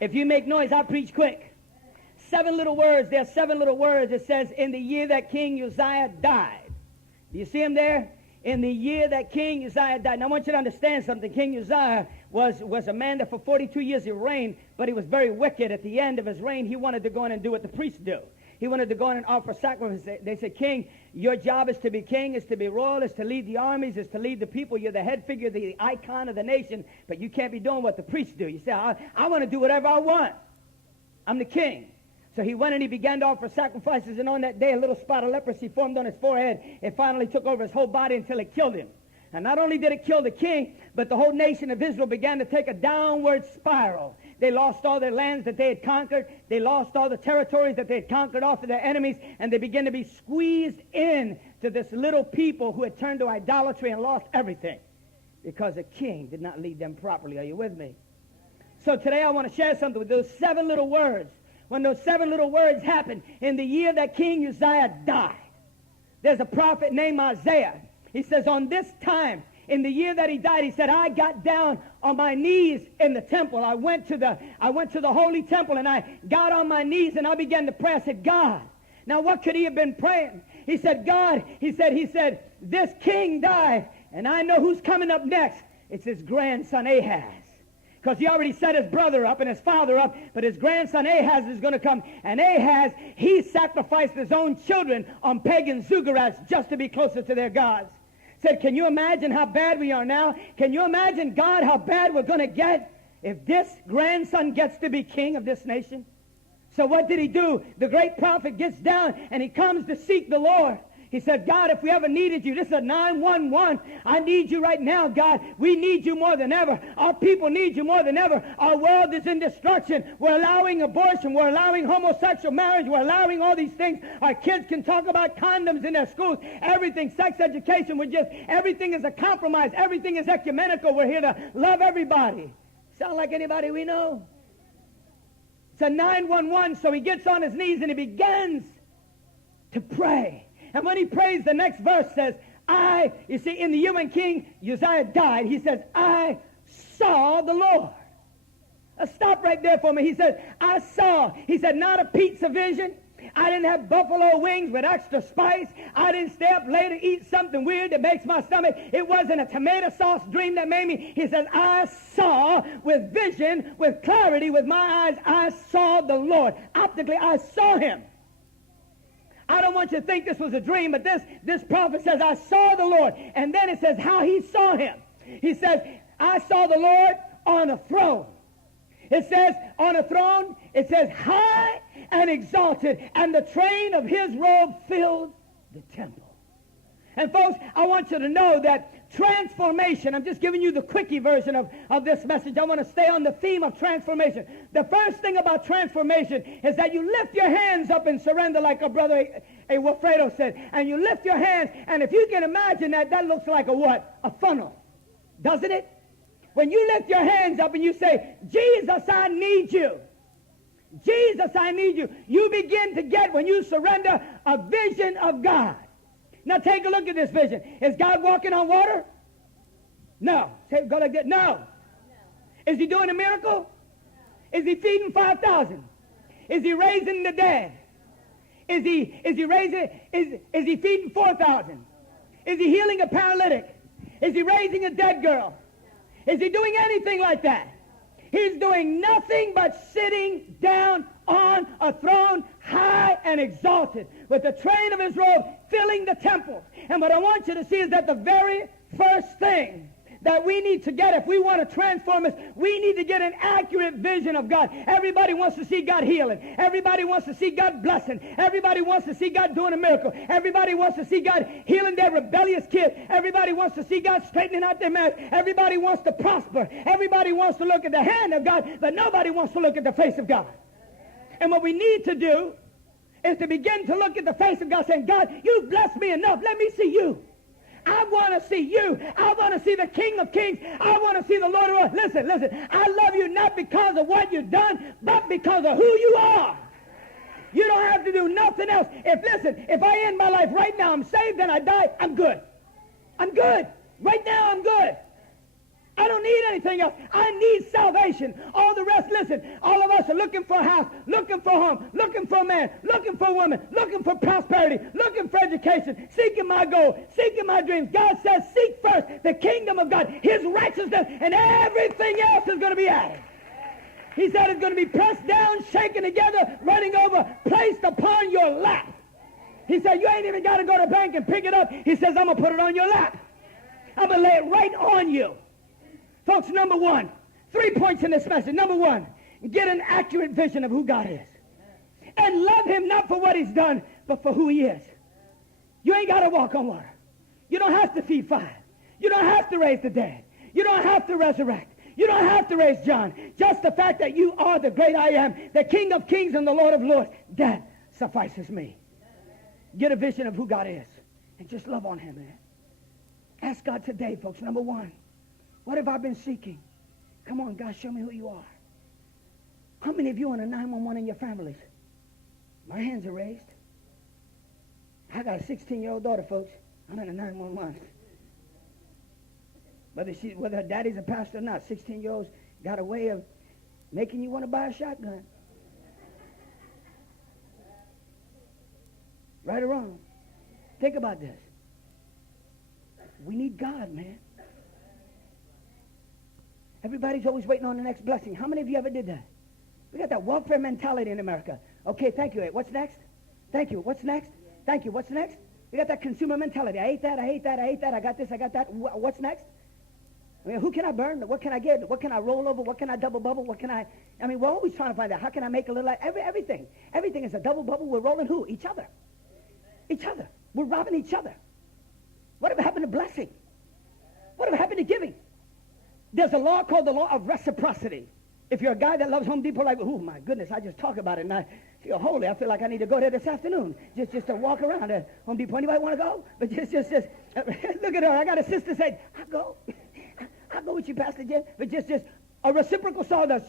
If you make noise, I'll preach quick. 7 little words. There's 7 little words. It says, in the year that King Uzziah died. Do you see him there? In the year that King Uzziah died. Now, I want you to understand something. King Uzziah was a man that for 42 years he reigned, but he was very wicked. At the end of his reign, he wanted to go in and do what the priests do. He wanted to go in and offer sacrifices. They said, King, your job is to be king, is to be royal, is to lead the armies, is to lead the people. You're the head figure, the icon of the nation, but you can't be doing what the priests do. You say, I want to do whatever I want. I'm the king. So he went and he began to offer sacrifices, and on that day a little spot of leprosy formed on his forehead. It finally took over his whole body until it killed him. And not only did it kill the king, but the whole nation of Israel began to take a downward spiral. They lost all their lands that they had conquered. They lost all the territories that they had conquered off of their enemies, and they began to be squeezed in to this little people who had turned to idolatry and lost everything because the king did not lead them properly. Are you with me? So today I want to share something with those 7 little words. When those 7 little words happened, in the year that King Uzziah died, there's a prophet named Isaiah. He says, on this time, in the year that he died, he said, I got down on my knees in the temple. I went to the holy temple, and I got on my knees, and I began to pray. I said, God. Now, what could he have been praying? He said, God, he said, this king died, and I know who's coming up next. It's his grandson Ahaz. Because he already set his brother up and his father up, but his grandson Ahaz is going to come. And Ahaz, he sacrificed his own children on pagan zuggurats just to be closer to their gods. Said, can you imagine how bad we are now? Can you imagine, God, how bad we're going to get if this grandson gets to be king of this nation? So what did he do? The great prophet gets down and he comes to seek the Lord. He said, God, if we ever needed you, this is a 911. I need you right now, God. We need you more than ever. Our people need you more than ever. Our world is in destruction. We're allowing abortion. We're allowing homosexual marriage. We're allowing all these things. Our kids can talk about condoms in their schools. Everything, sex education, everything is a compromise. Everything is ecumenical. We're here to love everybody. Sound like anybody we know? It's a 911, so he gets on his knees and he begins to pray. And when he prays, the next verse says, you see, in the year when King Uzziah died, he says, I saw the Lord. Stop right there for me. He said, I saw. He said, not a pizza vision. I didn't have buffalo wings with extra spice. I didn't stay up late to eat something weird that makes my stomach. It wasn't a tomato sauce dream that made me. He says, I saw with vision, with clarity, with my eyes, I saw the Lord. Optically, I saw him. I don't want you to think this was a dream, but this prophet says, I saw the Lord. And then it says how he saw him. He says, I saw the Lord on a throne. It says on a throne, it says high and exalted, and the train of his robe filled the temple. And folks, I want you to know that transformation, I'm just giving you the quickie version of this message. I want to stay on the theme of transformation. The first thing about transformation is that you lift your hands up and surrender, like our brother Wilfredo said. And you lift your hands, and if you can imagine that looks like a what? A funnel. Doesn't it? When you lift your hands up and you say, Jesus, I need you. Jesus, I need you. You begin to get, when you surrender, a vision of God. Now take a look at this vision. Is God walking on water? No. Go like that. No. Is he doing a miracle? Is he feeding 5,000? Is he raising the dead? Is he feeding 4,000? Is he healing a paralytic? Is he raising a dead girl? Is he doing anything like that? He's doing nothing but sitting down on a throne, high and exalted, with the train of his robe filling the temple. And what I want you to see is that the very first thing that we need to get, if we want to transform us, we need to get an accurate vision of God. Everybody wants to see God healing. Everybody wants to see God blessing. Everybody wants to see God doing a miracle. Everybody wants to see God healing their rebellious kids. Everybody wants to see God straightening out their marriage. Everybody wants to prosper. Everybody wants to look at the hand of God, but nobody wants to look at the face of God. And what we need to do is to begin to look at the face of God, saying, God, you've blessed me enough. Let me see you. I want to see you. I want to see the King of Kings. I want to see the Lord of Lords. Listen. I love you not because of what you've done, but because of who you are. You don't have to do nothing else. If I end my life right now, I'm saved and I die, I'm good. I'm good. Right now, I'm good. I don't need anything else. I need salvation. All the rest, listen, Listen, all of us are looking for a house, looking for a home, looking for a man, looking for a woman, looking for prosperity, looking for education, seeking my goal, seeking my dreams. God says, seek first the kingdom of God, his righteousness, and everything else is going to be added. He said it's going to be pressed down, shaken together, running over, placed upon your lap. He said, you ain't even got to go to the bank and pick it up. He says, I'm going to put it on your lap. I'm going to lay it right on you. Folks, number one, 3 points in this message. Number one, get an accurate vision of who God is. And love him not for what he's done, but for who he is. You ain't got to walk on water. You don't have to feed 5. You don't have to raise the dead. You don't have to resurrect. You don't have to raise John. Just the fact that you are the great I am, the King of kings and the Lord of lords, that suffices me. Get a vision of who God is. And just love on him, man. Ask God today, folks. Number one, what have I been seeking? Come on, God, show me who you are. How many of you in a 911 in your families? My hands are raised. I got a 16-year-old daughter, folks. I'm in a 911. Whether her daddy's a pastor or not, 16-year-olds got a way of making you want to buy a shotgun. Right or wrong? Think about this. We need God, man. Everybody's always waiting on the next blessing. How many of you ever did that? We got that welfare mentality in America. Okay, thank you. What's next? Thank you. What's next? Thank you. What's next? We got that consumer mentality. I ate that, I ate that, I ate that. I got this, I got that. What's next? I mean, who can I burn? What can I get? What can I roll over? What can I double bubble? What can I mean, we're always trying to find out. How can I make a little, everything. Everything is a double bubble. We're rolling who? Each other. Each other. We're robbing each other. Whatever happened to blessing? Whatever happened to giving? There's a law called the law of reciprocity. If you're a guy that loves Home Depot, like, oh my goodness, I just talk about it and I feel holy. I feel like I need to go there this afternoon just to walk around at Home Depot. Anybody want to go? But just look at her. I got a sister say, I'll go. I'll go with you, Pastor Jim. But just a reciprocal saw does,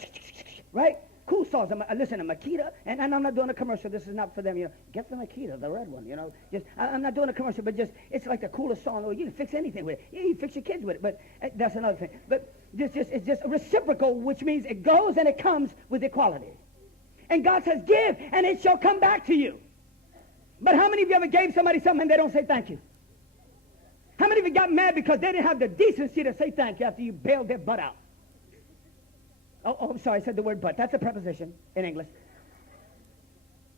right? Cool saws. Listen, a Makita, and I'm not doing a commercial. This is not for them, Get the Makita, the red one, I'm not doing a commercial, but it's like the coolest saw. You can fix anything with it. Yeah, you can fix your kids with it, but that's another thing. But it's just reciprocal, which means it goes and it comes with equality. And God says, give, and it shall come back to you. But how many of you ever gave somebody something and they don't say thank you? How many of you got mad because they didn't have the decency to say thank you after you bailed their butt out? Oh, I'm sorry, I said the word but. That's a preposition in English.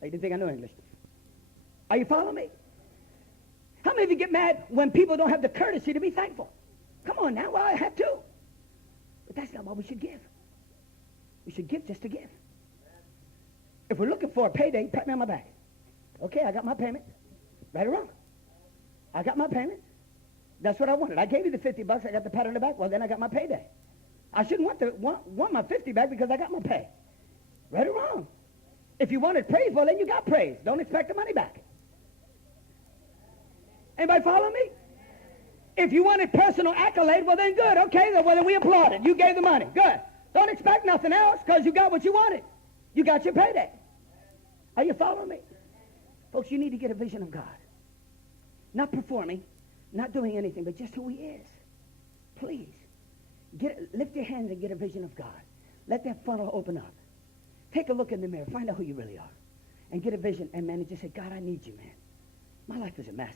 I didn't think I knew English. Are you following me? How many of you get mad when people don't have the courtesy to be thankful? Come on now, well, I have to. But that's not what we should give. We should give just to give. If we're looking for a payday, pat me on my back. Okay, I got my payment. Right or wrong? I got my payment. That's what I wanted. I gave you the $50. I got the pat on the back. Well, then I got my payday. I shouldn't want my 50 back because I got my pay. Right or wrong? If you wanted praise, well, then you got praise. Don't expect the money back. Anybody follow me? If you wanted personal accolade, well, then good. Okay, well, then we applaud it. You gave the money. Good. Don't expect nothing else because you got what you wanted. You got your payday. Are you following me? Folks, you need to get a vision of God. Not performing, not doing anything, but just who he is. Please. Lift your hands and get a vision of God. Let that funnel open up. Take a look in the mirror. Find out who you really are. And get a vision. And man, just say, God, I need you, man. My life is a mess.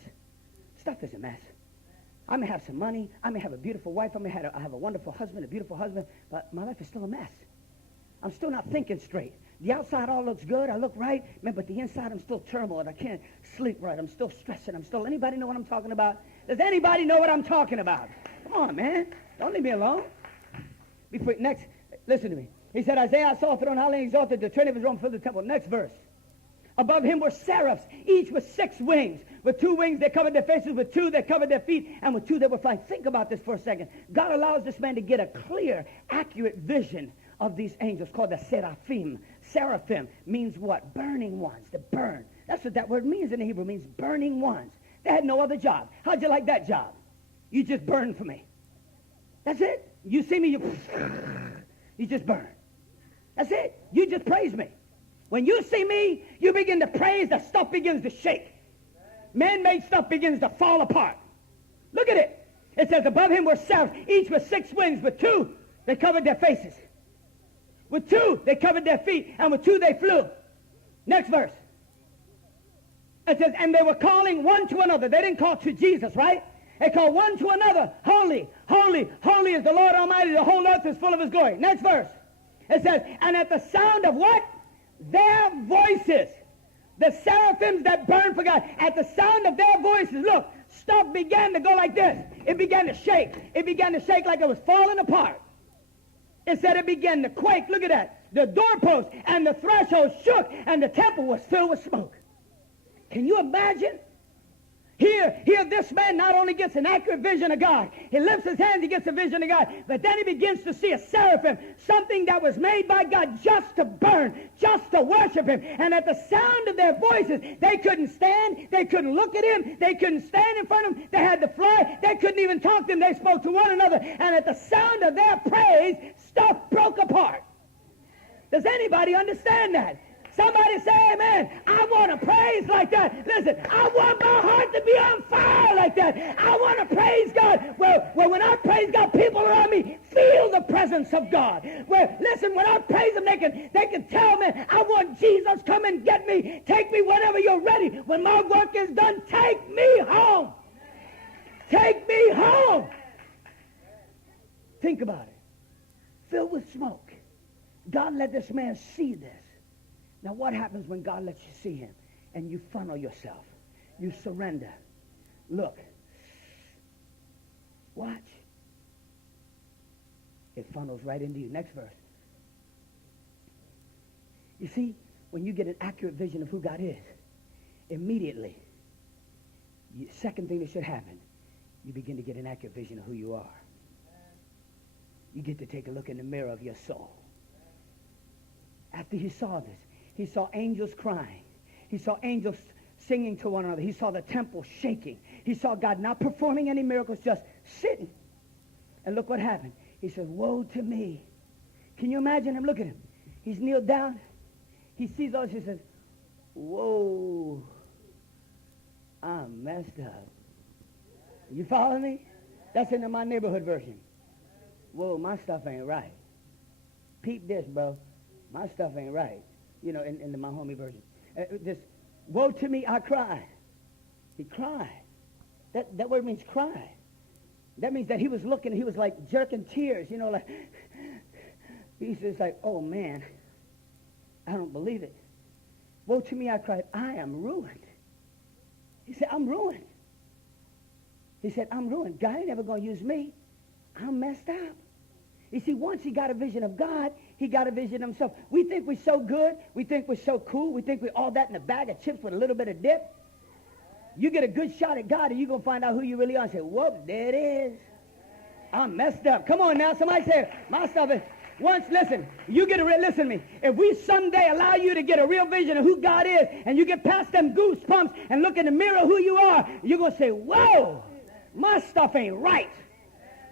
Stuff is a mess. I may have some money. I may have a beautiful wife. I may have a wonderful husband, a beautiful husband. But my life is still a mess. I'm still not thinking straight. The outside all looks good. I look right. Man, but the inside I'm still turmoil. I can't sleep right. I'm still stressing. Anybody know what I'm talking about? Does anybody know what I'm talking about? Come on, man. Don't leave me alone. Next, listen to me. He said, Isaiah saw a throne highly exalted, the train of his robe filled the temple. Next verse. Above him were seraphs, each with 6 wings. With 2 wings they covered their faces, with 2 they covered their feet, and with 2 they were flying. Think about this for a second. God allows this man to get a clear, accurate vision of these angels called the seraphim. Seraphim means what? Burning ones, to burn. That's what that word means in the Hebrew. It means burning ones. They had no other job. How'd you like that job? You just burn for me. That's it. You see me, you just burn. That's it. You just praise me. When you see me, you begin to praise, the stuff begins to shake. Man-made stuff begins to fall apart. Look at it. It says above him were seraphs, each with 6 wings, with 2 they covered their faces. With 2, they covered their feet, and with 2, they flew. Next verse. It says, and they were calling one to another. They didn't call to Jesus, right? They called one to another. Holy, holy, holy is the Lord Almighty. The whole earth is full of his glory. Next verse. It says, and at the sound of what? Their voices. The seraphims that burn for God. At the sound of their voices, look, stuff began to go like this. It began to shake. It began to shake like it was falling apart. It said it began to quake. Look at that. The doorpost and the threshold shook, and the temple was filled with smoke. Can you imagine? Here, this man not only gets an accurate vision of God, he lifts his hands, he gets a vision of God, but then he begins to see a seraphim, something that was made by God just to burn, just to worship him. And at the sound of their voices, they couldn't stand, they couldn't look at him, they couldn't stand in front of him, they had to fly, they couldn't even talk to him, they spoke to one another, and at the sound of their praise, stuff broke apart. Does anybody understand that? Somebody say amen. I want to praise like that. Listen, I want my heart to be on fire like that. I want to praise God. Well, when I praise God, people around me feel the presence of God. Well, listen, when I praise him, they can tell me, I want Jesus, come and get me. Take me whenever you're ready. When my work is done, take me home. Take me home. Think about it. Filled with smoke. God let this man see this. Now, what happens when God lets you see him and you funnel yourself? You surrender. Look. Watch. It funnels right into you. Next verse. You see, when you get an accurate vision of who God is, immediately, second thing that should happen, you begin to get an accurate vision of who you are. You get to take a look in the mirror of your soul. After he saw this, he saw angels crying. He saw angels singing to one another. He saw the temple shaking. He saw God not performing any miracles, just sitting. And look what happened. He said, woe to me. Can you imagine him? Look at him. He's kneeled down. He sees all this. He says, whoa, I'm messed up. You follow me? That's in my neighborhood version. Whoa, my stuff ain't right. Peep this, bro. My stuff ain't right. You know, in my homie version. This, woe to me, I cried. He cried. That word means cry. That means that he was looking, he was like jerking tears, you know, like, he's just like, oh man, I don't believe it. Woe to me, I cried, I am ruined. He said, I'm ruined. He said, I'm ruined. God ain't never going to use me. I'm messed up. You see, once he got a vision of God, he got a vision of himself. We think we're so good. We think we're so cool. We think we're all that in a bag of chips with a little bit of dip. You get a good shot at God, and you're going to find out who you really are and say, whoop, there it is. I'm messed up. Come on now. Somebody say, my stuff is... Once, listen, you get listen to me. If we someday allow you to get a real vision of who God is, and you get past them goosebumps and look in the mirror who you are, you're going to say, whoa, my stuff ain't right.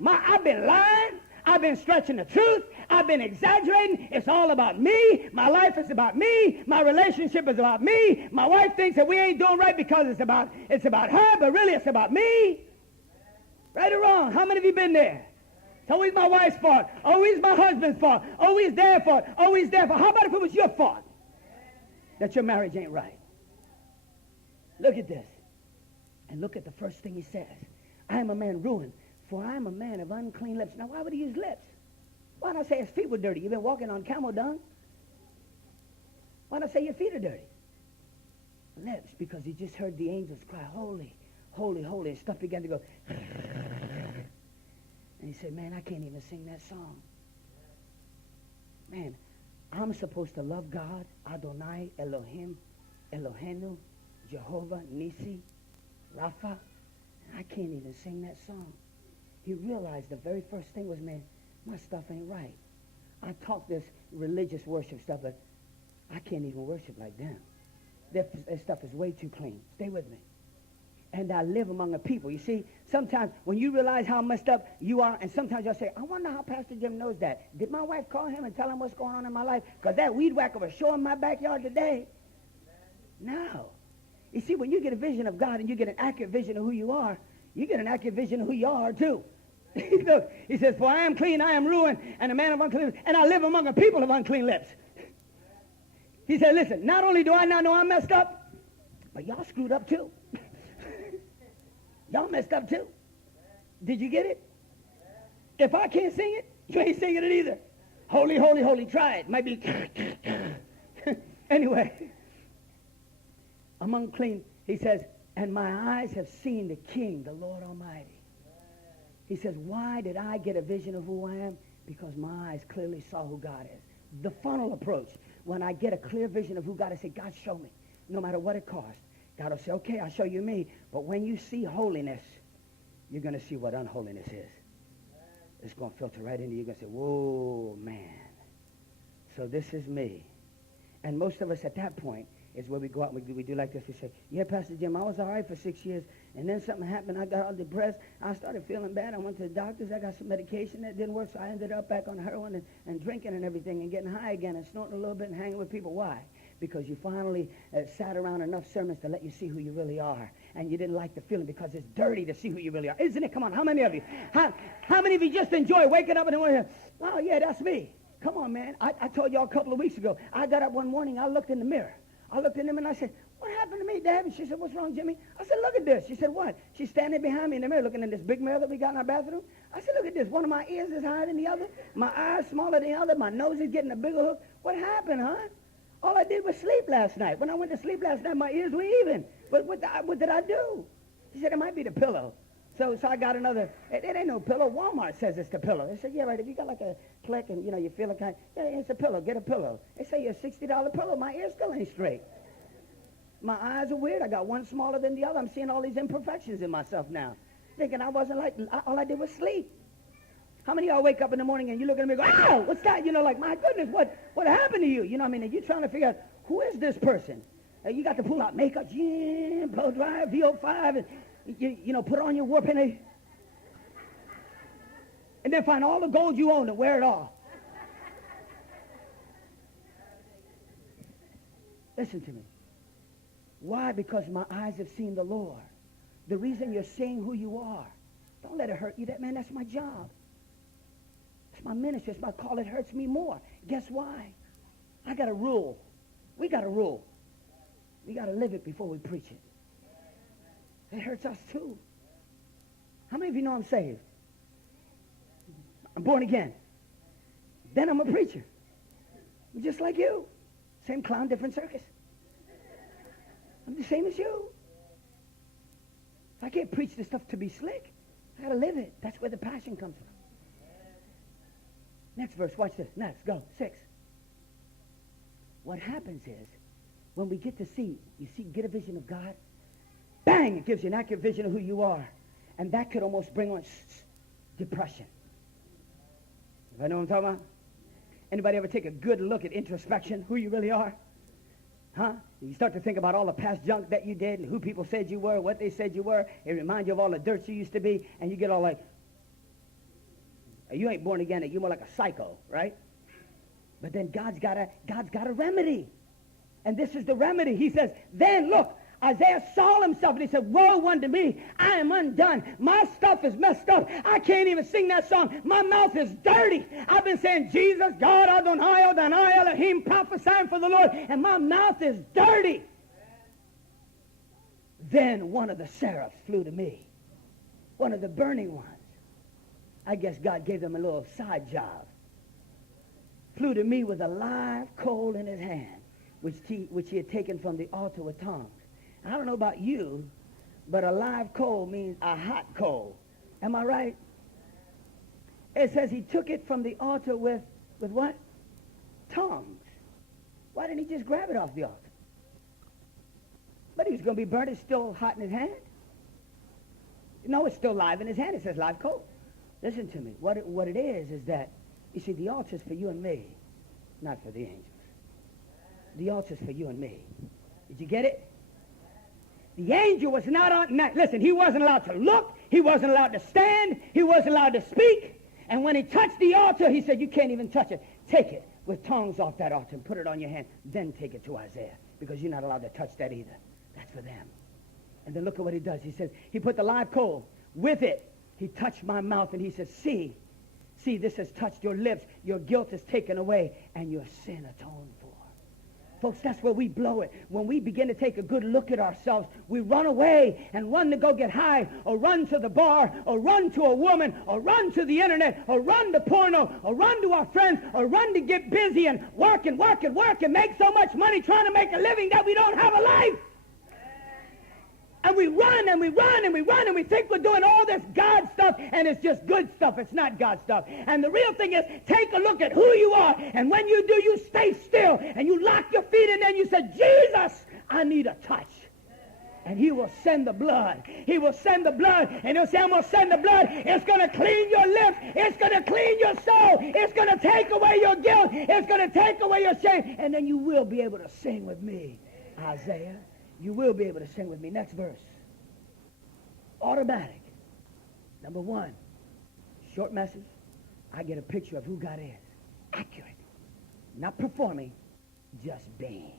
I've been lying. I've been stretching the truth. I've been exaggerating. It's all about me. My life is about me. My relationship is about me. My wife thinks that we ain't doing right because it's about her, but really it's about me. Right or wrong? How many of you been there? It's always my wife's fault. Always my husband's fault. Always their fault. Always their fault. How about if it was your fault that your marriage ain't right? Look at this. And look at the first thing he says. I am a man ruined, for I am a man of unclean lips. Now, why would he use lips? Why not say his feet were dirty? You've been walking on camel dung. Why not say your feet are dirty? Lips, because he just heard the angels cry, holy, holy, holy, and stuff began to go. And he said, man, I can't even sing that song. Man, I'm supposed to love God, Adonai, Elohim, Elohenu, Jehovah, Nisi, Rapha. I can't even sing that song. He realized the very first thing was, man, my stuff ain't right. I talk this religious worship stuff, but I can't even worship like them. Their stuff is way too clean. Stay with me. And I live among a people. You see, sometimes when you realize how messed up you are, and sometimes you'll say, I wonder how Pastor Jim knows that. Did my wife call him and tell him what's going on in my life? Because that weed whacker was showing my backyard today. No. You see, when you get a vision of God and you get an accurate vision of who you are, you get an accurate vision of who you are too. Look, he says, for I am clean, I am ruined, and a man of unclean lips, and I live among a people of unclean lips. He said, listen, not only do I not know I'm messed up, but y'all screwed up too. Y'all messed up too. Did you get it? If I can't sing it, you ain't singing it either. Holy, holy, holy. Try it. Might be. Anyway. Among clean, he says, and my eyes have seen the King, the Lord Almighty. He says, why did I get a vision of who I am? Because my eyes clearly saw who God is. The funnel approach. When I get a clear vision of who God is, I say, God, show me. No matter what it costs. God will say, okay, I'll show you me. But when you see holiness, you're going to see what unholiness is. It's going to filter right into you. You're going to say, whoa, man. So this is me. And most of us at that point is where we go out and we do like this. We say, yeah, Pastor Jim, I was all right for 6 years. And then something happened. I got all depressed. I started feeling bad. I went to the doctors. I got some medication that didn't work. So I ended up back on heroin and drinking and everything and getting high again and snorting a little bit and hanging with people. Why? Because you finally sat around enough sermons to let you see who you really are. And you didn't like the feeling because it's dirty to see who you really are. Isn't it? Come on. How many of you? How many of you just enjoy waking up in the morning? Oh, yeah, that's me. Come on, man. I told y'all a couple of weeks ago. I got up one morning. I looked in the mirror. I looked in the mirror and I said, what happened to me, Dad? And she said, what's wrong, Jimmy? I said, look at this. She said, what? She's standing behind me in the mirror looking in this big mirror that we got in our bathroom. I said, look at this. One of my ears is higher than the other. My eyes smaller than the other. My nose is getting a bigger hook. What happened, huh? All I did was sleep last night. When I went to sleep last night, my ears were even. But what did I do? She said, it might be the pillow. So I got another. It ain't no pillow. Walmart says it's the pillow. I said, yeah, right. If you got like a click and, you feel like, yeah, it's a pillow. Get a pillow. They say you're a $60 pillow. My ear still ain't straight. My eyes are weird. I got one smaller than the other. I'm seeing all these imperfections in myself now. Thinking I wasn't like, all I did was sleep. How many of y'all wake up in the morning and you look at me and go, ow, what's that? Like, my goodness, what happened to you? You know what I mean? And you're trying to figure out, who is this person? You got to pull out makeup, blow dry, VO5, and, put on your war paint. And then find all the gold you own and wear it all. Listen to me. Why? Because my eyes have seen the Lord. The reason you're saying who you are, don't let it hurt you. That's my job. It's my ministry. It's my call. It hurts me more. Guess why? I got a rule. We got a rule. We got to live it before we preach it. It hurts us too. How many of you know I'm saved? I'm born again. Then I'm a preacher. I'm just like you. Same clown, different circus. I'm the same as you. I can't preach this stuff to be slick. I got to live it. That's where the passion comes from. Next verse, watch this. Next, go. 6. What happens is, when we get to get a vision of God, bang, it gives you an accurate vision of who you are. And that could almost bring on depression. I know what I'm talking about? Anybody ever take a good look at introspection, who you really are? Huh? You start to think about all the past junk that you did and who people said you were, what they said you were. It reminds you of all the dirt you used to be, and you get all like, you ain't born again, you're more like a psycho, right? But then God's got a remedy. And this is the remedy. He says, then look, Isaiah saw himself and he said, woe unto me, I am undone. My stuff is messed up. I can't even sing that song. My mouth is dirty. I've been saying Jesus, God, Adonai, Adonai, Elohim, prophesying for the Lord, and my mouth is dirty. Then one of the seraphs flew to me, one of the burning ones. I guess God gave them a little side job. Flew to me with a live coal in his hand, which he had taken from the altar with tongs. I don't know about you, but a live coal means a hot coal. Am I right? It says he took it from the altar with what? Tongs. Why didn't he just grab it off the altar? But he was going to be burnt. It's still hot in his hand. No, it's still live in his hand. It says live coal. Listen to me. What it is that, you see, the altar's for you and me, not for the angels. The altar's for you and me. Did you get it? The angel was not on. Listen, he wasn't allowed to look. He wasn't allowed to stand. He wasn't allowed to speak. And when he touched the altar, he said, you can't even touch it. Take it with tongs off that altar and put it on your hand. Then take it to Isaiah, because you're not allowed to touch that either. That's for them. And then look at what he does. He says, he put the live coal with it. He touched my mouth and he said, see, this has touched your lips. Your guilt is taken away and your sin atoned for. Folks, that's where we blow it. When we begin to take a good look at ourselves, we run away and run to go get high, or run to the bar, or run to a woman, or run to the internet, or run to porno, or run to our friends, or run to get busy and work and make so much money trying to make a living that we don't have a life. And we run and we run and we run and we think we're doing all this God stuff, and it's just good stuff. It's not God stuff. And the real thing is, take a look at who you are. And when you do, you stay still and you lock your feet in there and you say, Jesus, I need a touch. And he will send the blood. He will send the blood. And he'll say, I'm going to send the blood. It's going to clean your lips. It's going to clean your soul. It's going to take away your guilt. It's going to take away your shame. And then you will be able to sing with me, Isaiah. You will be able to sing with me. Next verse. Automatic. Number one, short message. I get a picture of who God is. Accurate. Not performing, just being.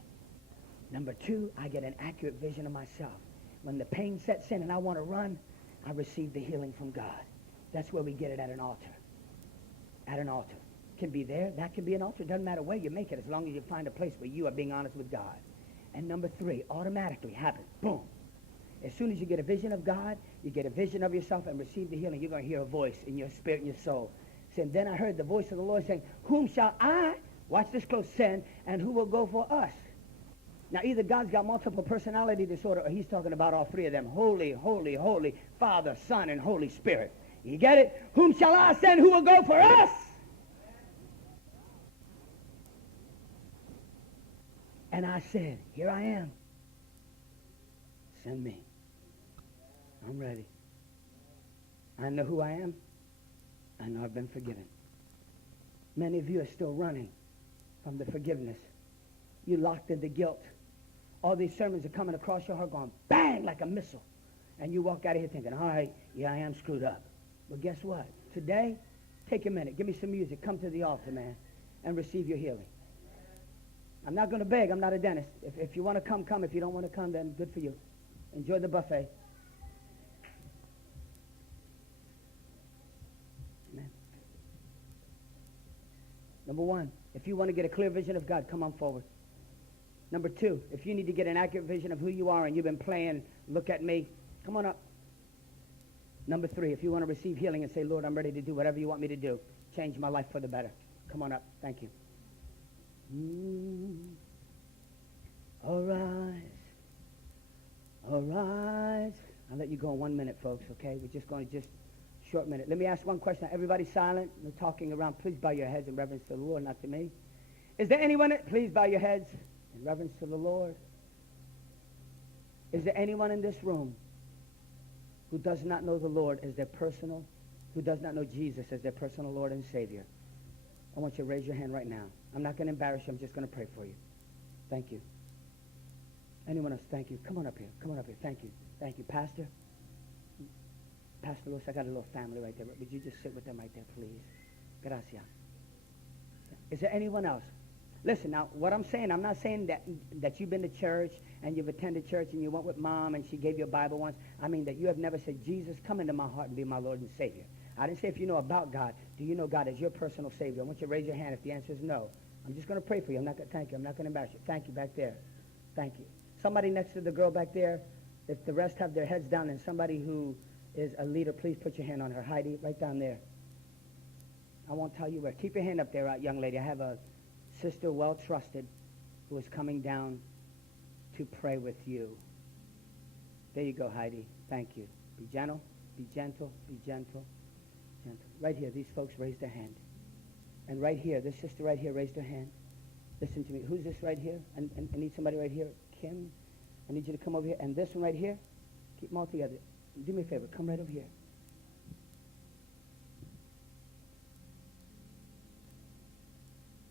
Number two, I get an accurate vision of myself. When the pain sets in and I want to run, I receive the healing from God. That's where we get it, at an altar. At an altar. Can be there. That can be an altar. It doesn't matter where you make it, as long as you find a place where you are being honest with God. And number three, automatically happens. Boom. As soon as you get a vision of God, you get a vision of yourself and receive the healing, you're going to hear a voice in your spirit and your soul saying, then I heard the voice of the Lord saying, whom shall I, watch this close, send, and who will go for us? Now, either God's got multiple personality disorder, or he's talking about all three of them. Holy, holy, holy, Father, Son, and Holy Spirit. You get it? Whom shall I send? Who will go for us? And I said, here I am. Send me. I'm ready. I know who I am. I know I've been forgiven. Many of you are still running from the forgiveness. You're locked in the guilt. All these sermons are coming across your heart going bang like a missile. And you walk out of here thinking, all right, yeah, I am screwed up. But guess what? Today, take a minute. Give me some music. Come to the altar, man, and receive your healing. I'm not going to beg. I'm not a dentist. If you want to come, come. If you don't want to come, then good for you. Enjoy the buffet. Amen. Number one, if you want to get a clear vision of God, come on forward. Number two, if you need to get an accurate vision of who you are and you've been playing, look at me, come on up. Number three, if you want to receive healing and say, Lord, I'm ready to do whatever you want me to do, change my life for the better, come on up. Thank you. All right. All right. I'll let you go in 1 minute, folks, okay? We're just going to short minute. Let me ask one question. Everybody silent. No talking around. Please bow your heads in reverence to the Lord, not to me. Is there anyone? Please bow your heads in reverence to the Lord. Is there anyone in this room who does not know the Lord as their personal, who does not know Jesus as their personal Lord and Savior? I want you to raise your hand right now. I'm not going to embarrass you. I'm just going to pray for you. Thank you. Anyone else? Thank you. Come on up here. Come on up here. Thank you. Thank you. Pastor? Pastor Lewis, I got a little family right there. Would you just sit with them right there, please? Gracias. Is there anyone else? Listen, now, what I'm saying, I'm not saying that you've been to church and you've attended church and you went with mom and she gave you a Bible once. I mean that you have never said, Jesus, come into my heart and be my Lord and Savior. I didn't say if you know about God. Do you know God as your personal Savior? I want you to raise your hand if the answer is no. I'm just going to pray for you. I'm not going to thank you. I'm not going to embarrass you. Thank you back there. Thank you. Somebody next to the girl back there, if the rest have their heads down, and somebody who is a leader, please put your hand on her. Heidi, right down there. I won't tell you where. Keep your hand up there, young lady. I have a sister well-trusted who is coming down to pray with you. There you go, Heidi. Thank you. Be gentle, be gentle, be gentle, gentle. Right here, these folks raised their hand. And right here, this sister right here raised her hand. Listen to me. Who's this right here? I need somebody right here. Kim, I need you to come over here. And this one right here, keep them all together. Do me a favor. Come right over here.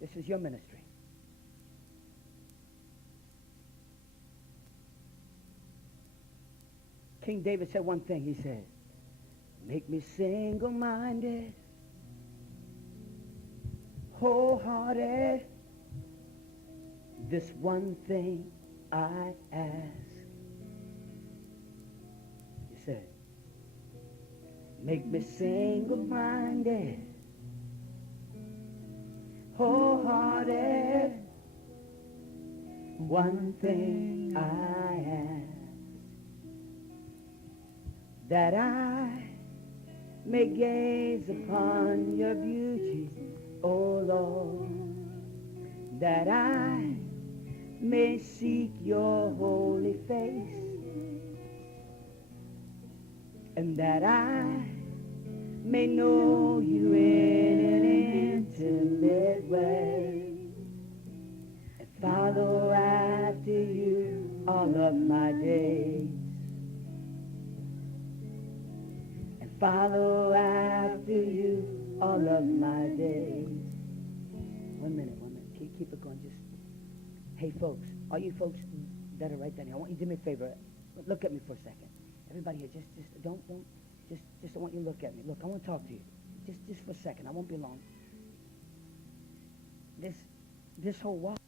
This is your ministry. King David said one thing. He said, make me single-minded, wholehearted. This one thing I ask. He said, Make me single-minded, wholehearted. One thing I ask, that I may gaze upon your beauty, O Lord, that I may seek your holy face, and that I may know you in an intimate way, and follow after you all of my days, and follow after you all of my days. 1 minute. Keep it going. Just, hey folks, all you folks that are right down here, I want you to do me a favor. Look at me for a second. Everybody here, just don't, I want you to look at me. Look, I want to talk to you. Just for a second. I won't be long. This whole walk.